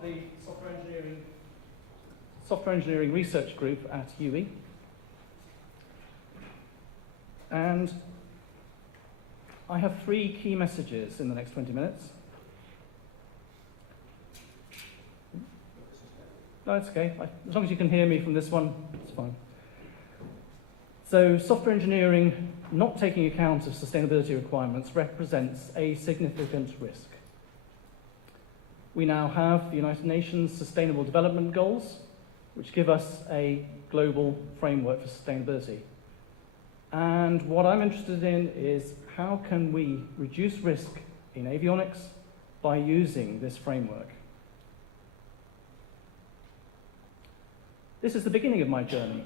of the software engineering research group at UE. And I have 3 key messages in the next 20 minutes. No, it's okay. As long as you can hear me from this one, it's fine. So, software engineering not taking account of sustainability requirements represents a significant risk. We now have the United Nations Sustainable Development Goals, which give us a global framework for sustainability. And what I'm interested in is how can we reduce risk in avionics by using this framework. This is the beginning of my journey.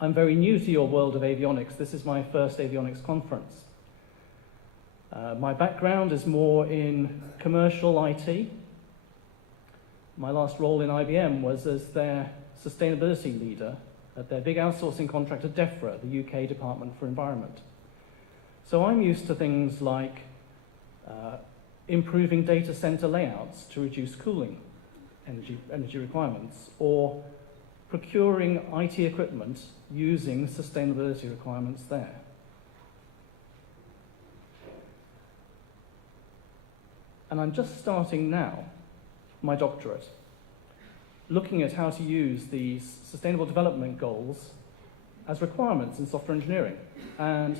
I'm very new to your world of avionics. This is my first avionics conference. My background is more in commercial IT. My last role in IBM was as their sustainability leader at their big outsourcing contractor DEFRA, the UK Department for Environment. So I'm used to things like improving data center layouts to reduce cooling energy requirements, or procuring IT equipment using sustainability requirements there. And I'm just starting now my doctorate, looking at how to use these Sustainable Development Goals as requirements in software engineering. And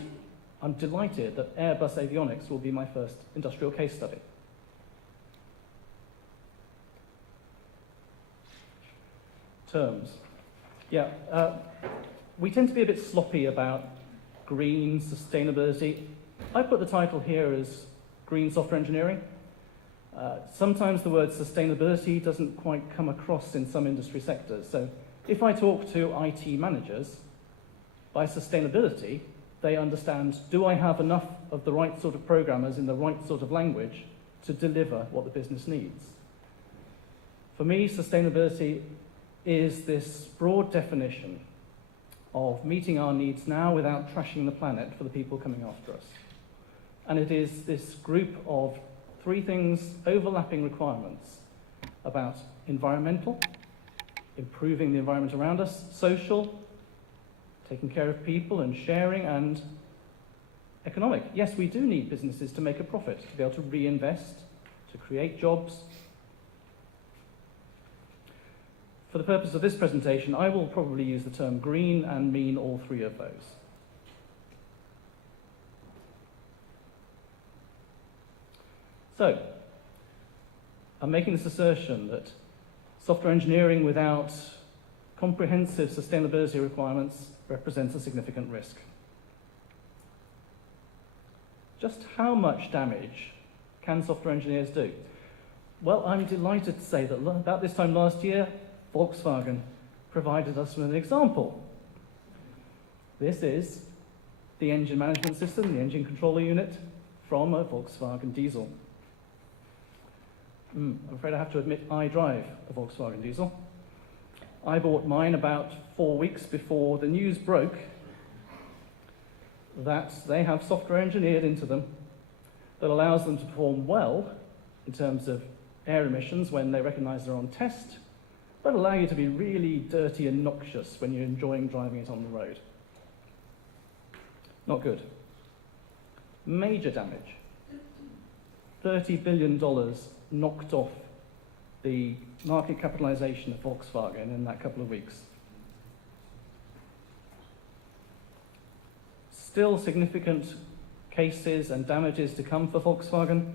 I'm delighted that Airbus Avionics will be my first industrial case study. Terms. Yeah, we tend to be a bit sloppy about green sustainability. I put the title here as green software engineering. Sometimes the word sustainability doesn't quite come across in some industry sectors. So if I talk to IT managers, by sustainability, they understand, do I have enough of the right sort of programmers in the right sort of language to deliver what the business needs? For me, sustainability is this broad definition of meeting our needs now without trashing the planet for the people coming after us. And it is this group of 3 things, overlapping requirements about environmental, improving the environment around us, social, taking care of people and sharing, and economic. Yes, we do need businesses to make a profit, to be able to reinvest, to create jobs. For the purpose of this presentation, I will probably use the term green and mean all 3 of those. So, I'm making this assertion that software engineering without comprehensive sustainability requirements represents a significant risk. Just how much damage can software engineers do? Well, I'm delighted to say that about this time last year, Volkswagen provided us with an example. This is the engine management system, the engine controller unit, from a Volkswagen diesel. I'm afraid I have to admit I drive a Volkswagen diesel. I bought mine about 4 weeks before the news broke that they have software engineered into them that allows them to perform well in terms of air emissions when they recognize they're on test, but allow you to be really dirty and noxious when you're enjoying driving it on the road. Not good. Major damage. $30 billion knocked off the market capitalization of Volkswagen in that couple of weeks. Still significant cases and damages to come for Volkswagen.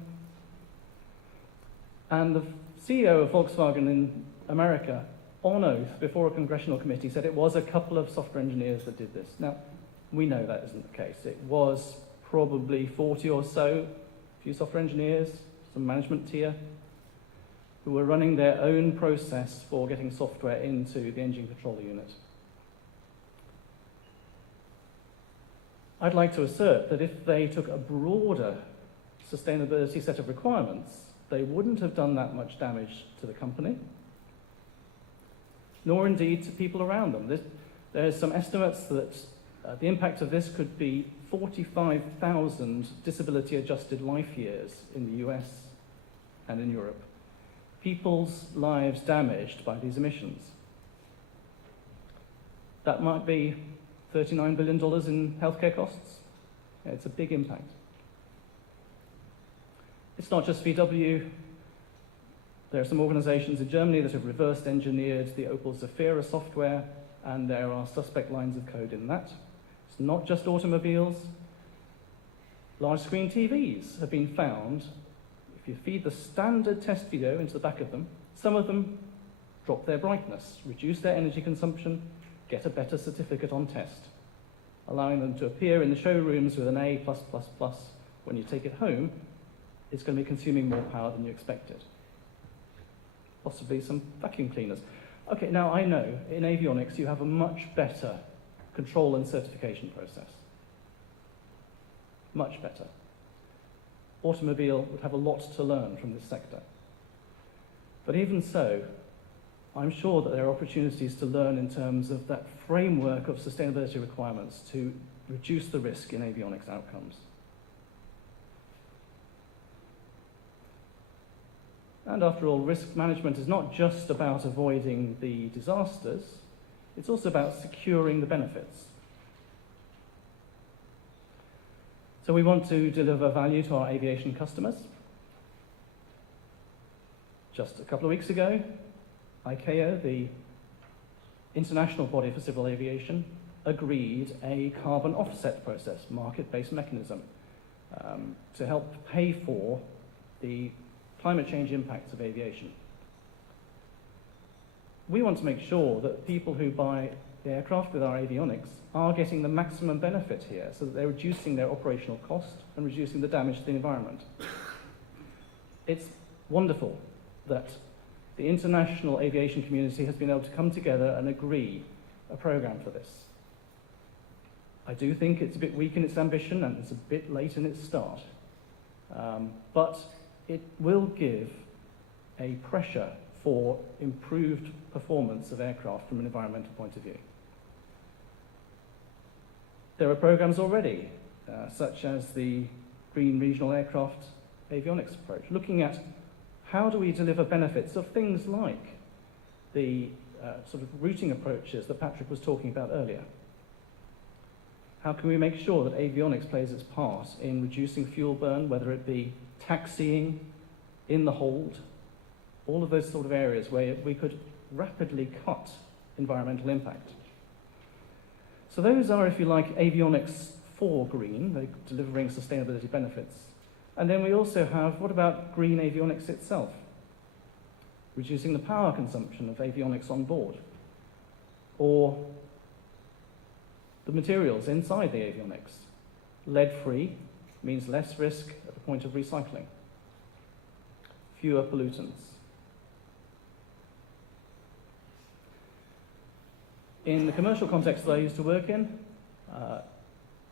And the CEO of Volkswagen in America, on oath, before a congressional committee, said it was a couple of software engineers that did this. Now, we know that isn't the case. It was probably 40 or so, a few software engineers, some management tier, who were running their own process for getting software into the engine controller unit. I'd like to assert that if they took a broader sustainability set of requirements, they wouldn't have done that much damage to the company, nor indeed to people around them. There's some estimates that the impact of this could be 45,000 disability-adjusted life years in the US and in Europe. people's lives damaged by these emissions. That might be $39 billion in healthcare costs. Yeah, it's a big impact. It's not just VW. There are some organizations in Germany that have reverse engineered the Opel Zafira software, and there are suspect lines of code in that. It's not just automobiles. Large screen TVs have been found. If you feed the standard test video into the back of them, some of them drop their brightness, reduce their energy consumption, get a better certificate on test, allowing them to appear in the showrooms with an A+++. When you take it home, it's going to be consuming more power than you expected. Possibly some vacuum cleaners. Okay, now I know in avionics you have a much better control and certification process. Much better. Automobile would have a lot to learn from this sector. But even so, I'm sure that there are opportunities to learn in terms of that framework of sustainability requirements to reduce the risk in avionics outcomes. And after all, risk management is not just about avoiding the disasters, it's also about securing the benefits. So we want to deliver value to our aviation customers. Just a couple of weeks ago, ICAO, the international body for civil aviation, agreed a carbon offset process, market-based mechanism, to help pay for the climate change impacts of aviation. We want to make sure that people who buy the aircraft with our avionics are getting the maximum benefit here, so that they're reducing their operational cost and reducing the damage to the environment. It's wonderful that the international aviation community has been able to come together and agree a program for this. I do think it's a bit weak in its ambition and it's a bit late in its start. But it will give a pressure for improved performance of aircraft from an environmental point of view. There are programs already, such as the Green Regional Aircraft Avionics approach, looking at how do we deliver benefits of things like the sort of routing approaches that Patrick was talking about earlier. How can we make sure that avionics plays its part in reducing fuel burn, whether it be taxiing, in the hold, all of those sort of areas where we could rapidly cut environmental impact. So those are, if you like, avionics for green, they're delivering sustainability benefits. And then we also have, what about green avionics itself? Reducing the power consumption of avionics on board. Or the materials inside the avionics. Lead-free means less risk at the point of recycling. Fewer pollutants. In the commercial context that I used to work in,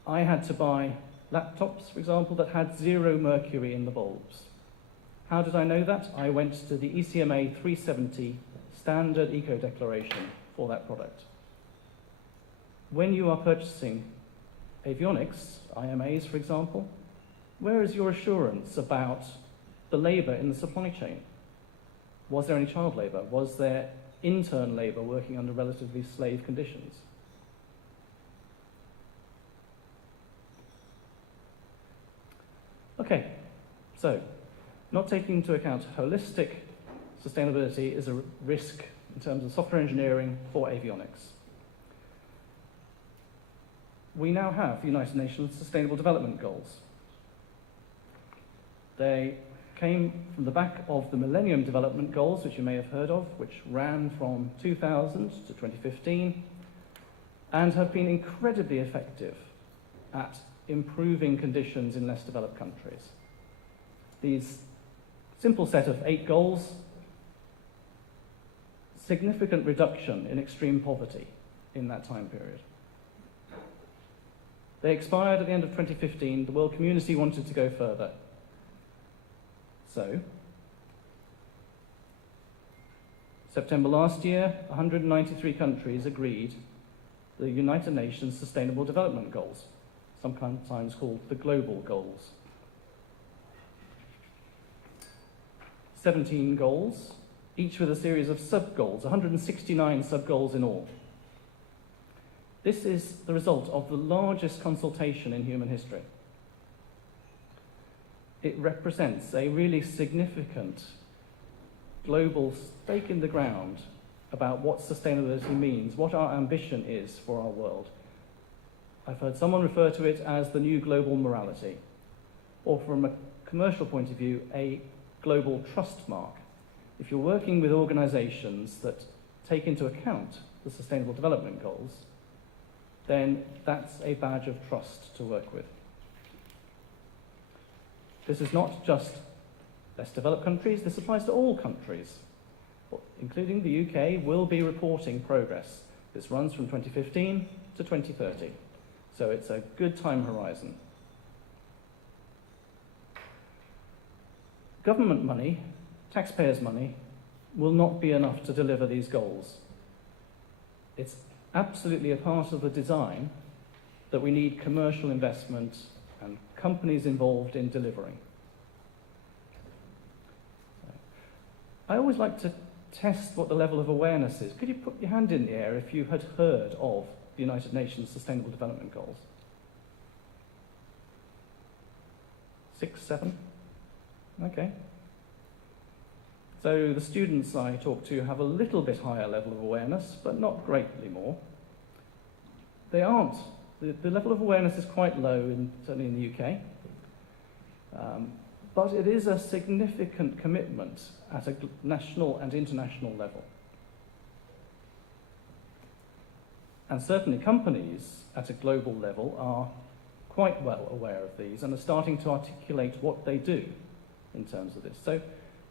I had to buy laptops, for example, that had 0 mercury in the bulbs. How did I know that? I went to the ECMA 370 standard eco-declaration for that product. When you are purchasing avionics, IMAs for example, where is your assurance about the labour in the supply chain? Was there any child labour? Was there intern labour working under relatively slave conditions? Okay, so not taking into account holistic sustainability is a risk in terms of software engineering for avionics. We now have the United Nations Sustainable Development Goals. They came from the back of the Millennium Development Goals, which you may have heard of, which ran from 2000 to 2015, and have been incredibly effective at improving conditions in less developed countries. These simple set of 8 goals, significant reduction in extreme poverty in that time period. They expired at the end of 2015. The world community wanted to go further. So, September last year, 193 countries agreed the United Nations Sustainable Development Goals, sometimes called the Global Goals. 17 goals each with a series of sub-goals, 169 sub-goals in all. This is the result of the largest consultation in human history. It represents a really significant global stake in the ground about what sustainability means, what our ambition is for our world. I've heard someone refer to it as the new global morality, or from a commercial point of view, a global trust mark. If you're working with organizations that take into account the Sustainable Development Goals, then that's a badge of trust to work with. This is not just less developed countries, this applies to all countries, including the UK, will be reporting progress. This runs from 2015 to 2030, so it's a good time horizon. Government money, taxpayers' money, will not be enough to deliver these goals. It's absolutely a part of the design that we need commercial investment and companies involved in delivering. I always like to test what the level of awareness is. Could you put your hand in the air if you had heard of the United Nations Sustainable Development Goals? 6, 7? Okay. So the students I talk to have a little bit higher level of awareness, but not greatly more. They aren't. The level of awareness is quite low, certainly in the UK. But it is a significant commitment at a national and international level. And certainly companies at a global level are quite well aware of these and are starting to articulate what they do in terms of this. So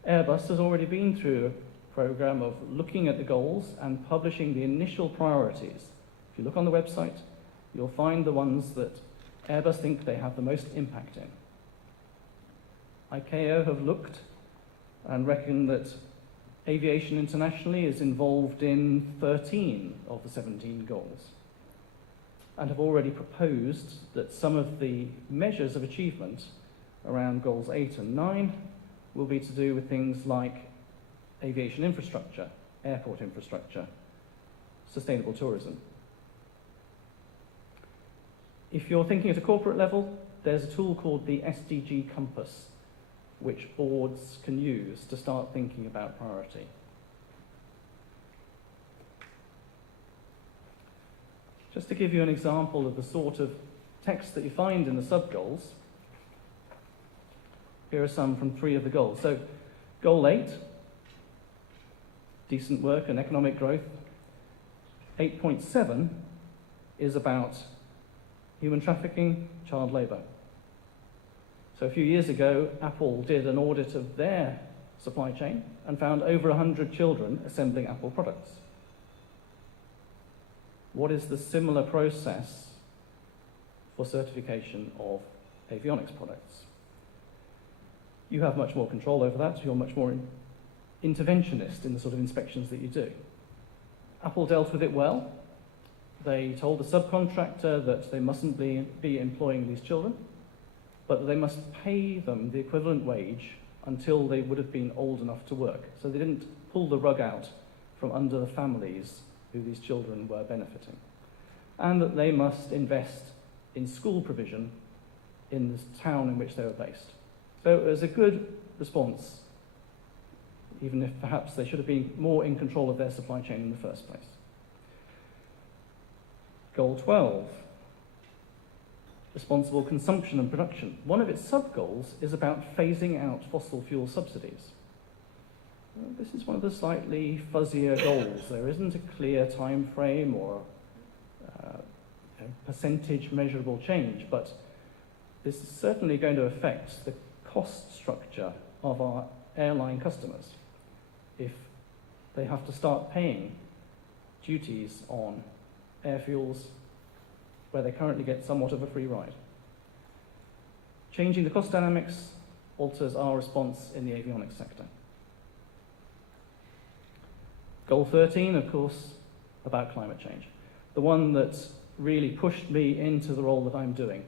Airbus has already been through a program of looking at the goals and publishing the initial priorities. If you look on the website, you'll find the ones that Airbus think they have the most impact in. ICAO have looked and reckon that aviation internationally is involved in 13 of the 17 goals, and have already proposed that some of the measures of achievement around goals 8 and 9 will be to do with things like aviation infrastructure, airport infrastructure, sustainable tourism. If you're thinking at a corporate level, there's a tool called the SDG Compass, which boards can use to start thinking about priority. Just to give you an example of the sort of text that you find in the sub-goals, here are some from 3 of the goals. So, goal 8, decent work and economic growth. 8.7 is about human trafficking, child labour. So a few years ago, Apple did an audit of their supply chain and found over 100 children assembling Apple products. What is the similar process for certification of avionics products? You have much more control over that. You're much more interventionist in the sort of inspections that you do. Apple dealt with it well. They told the subcontractor that they mustn't be employing these children, but that they must pay them the equivalent wage until they would have been old enough to work. So they didn't pull the rug out from under the families who these children were benefiting. And that they must invest in school provision in the town in which they were based. So it was a good response, even if perhaps they should have been more in control of their supply chain in the first place. Goal 12. Responsible consumption and production. One of its sub-goals is about phasing out fossil fuel subsidies. This is one of the slightly fuzzier goals. There isn't a clear time frame or percentage measurable change, but this is certainly going to affect the cost structure of our airline customers if they have to start paying duties on air fuels where they currently get somewhat of a free ride. Changing the cost dynamics alters our response in the avionics sector. Goal 13, of course, about climate change. The one that really pushed me into the role that I'm doing.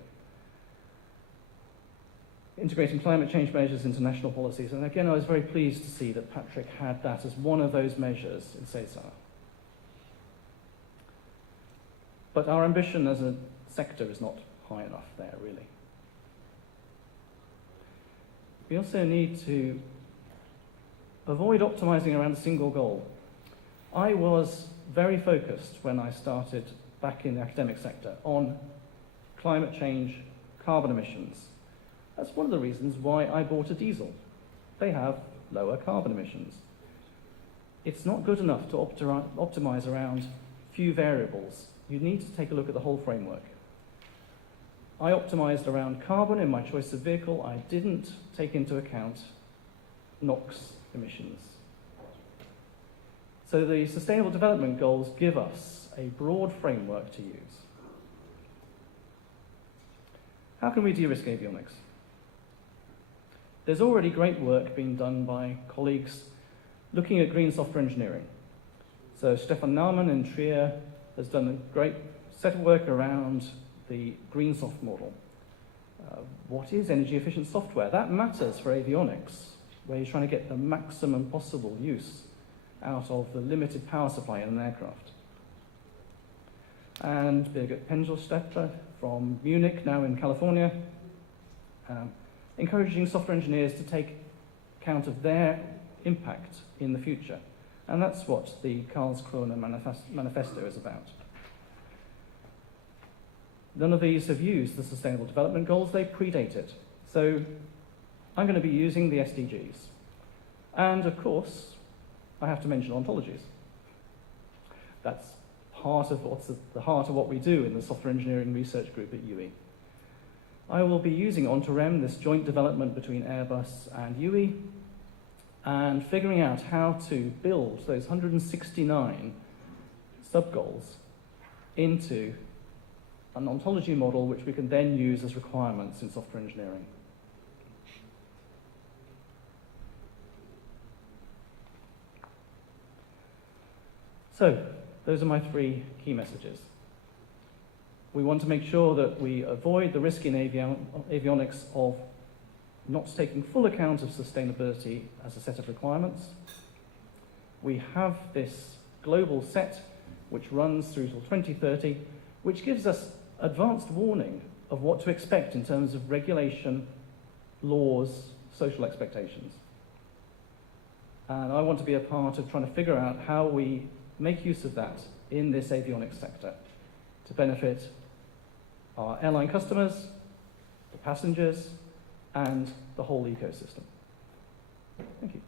integrating climate change measures into national policies. And again, I was very pleased to see that Patrick had that as one of those measures in CESAR. But our ambition as a sector is not high enough there, really. We also need to avoid optimizing around a single goal. I was very focused when I started back in the academic sector on climate change, carbon emissions. That's one of the reasons why I bought a diesel. They have lower carbon emissions. It's not good enough to optimize around few variables. You need to take a look at the whole framework. I optimized around carbon in my choice of vehicle. I didn't take into account NOx emissions. So the Sustainable Development Goals give us a broad framework to use. How can we de-risk avionics? There's already great work being done by colleagues looking at green software engineering. So Stefan Naumann in Trier has done a great set of work around the green soft model. What is energy efficient software? That matters for avionics, where you're trying to get the maximum possible use out of the limited power supply in an aircraft. And Birgit Pendelstätter from Munich, now in California, encouraging software engineers to take account of their impact in the future. And that's what the Karlskrona Manifesto is about. None of these have used the Sustainable Development Goals, they predate it. So I'm going to be using the SDGs. And of course, I have to mention ontologies. That's part of what's at the heart of what we do in the Software Engineering Research Group at UE. I will be using OntoREM, this joint development between Airbus and UE, and figuring out how to build those 169 sub-goals into an ontology model which we can then use as requirements in software engineering. So, those are my three key messages. We want to make sure that we avoid the risk in avionics of not taking full account of sustainability as a set of requirements. We have this global set which runs through till 2030, which gives us advanced warning of what to expect in terms of regulation, laws, social expectations. And I want to be a part of trying to figure out how we make use of that in this avionics sector to benefit our airline customers, the passengers, and the whole ecosystem. Thank you.